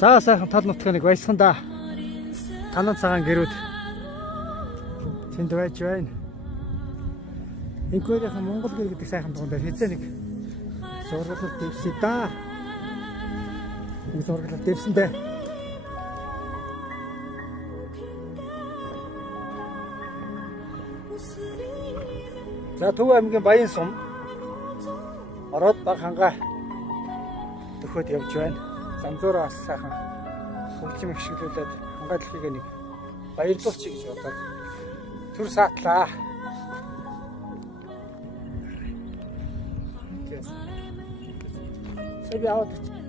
Цаа сайхан тал нутгийг баясхан да. Танан цагаан гэрүүд тэнд байж байна. Инкорийнхан Монгол гэр гэдэг сайхан туган дээр хэзээ нэг зурглал дэвсээ да. Нэг зурглал дэвсэндээ. За Төв аймгийн Баян сум ороод баг хангаа төхөд явж байна. Замзуураа бас сайхан хөгжим ихшгэлүүлээд хангаа дэлхийг нэг баярлуулчих гэж бодоод түр саатлаа. Сая би аваад